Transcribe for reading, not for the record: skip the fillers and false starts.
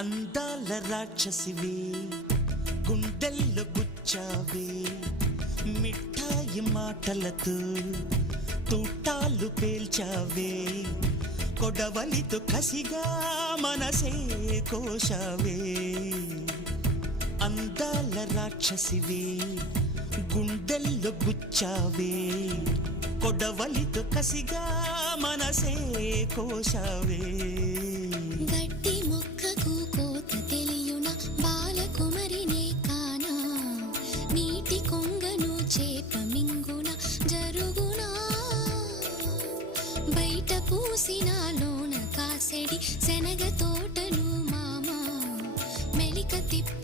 అందాల రాక్షసివే గుండెల్లో గుచ్చావే మిఠాయి మాటలతో తూటాలు పేల్చావే కొడవలితో కసిగా మనసే కోశావే అందాల రాక్షసివే గుండెల్లో గుచ్చావే కొడవలితో కసిగా మనసే కోశావే గట్టి మొక్కకు కోత తెలియున బాలకుమరినే కానా నీటి కొంగను చేప మింగున జరుగునా బయట పూసిన లోన కాసెడి శనగ తోటను మామ మెలిక తిప్ప